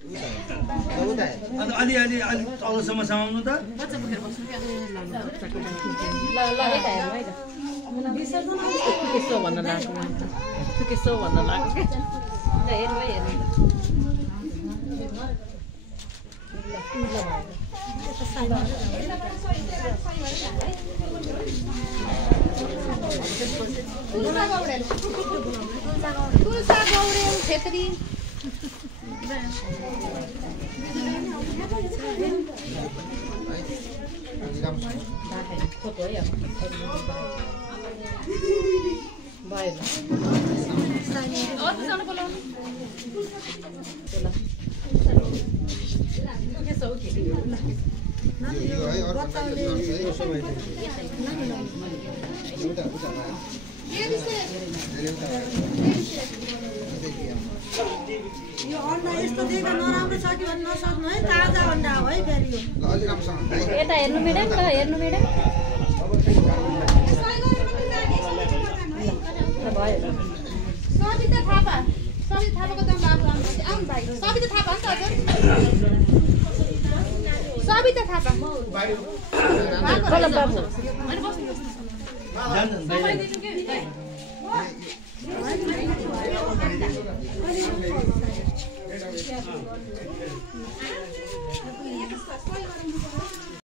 अन्त अलि तलसम्म समाउनु त त्यसो भन्न लाग्यो त्यसो भन्न लाग्यो हेर्नु हेर्नु तुलसा गौरेल छेत्री यो अन्डा यस्तो देख्दा नराम्रो छ कि भन्न नसक्नु है ताजा अन्डा हो है फेरि यो यता हेर्नु म्याडम ल हेर्नु म्याडम सबिता थापा थापाको दाम आउनु भाइ सबिता थापा नि त हजुर सबिता थापा बाबु जान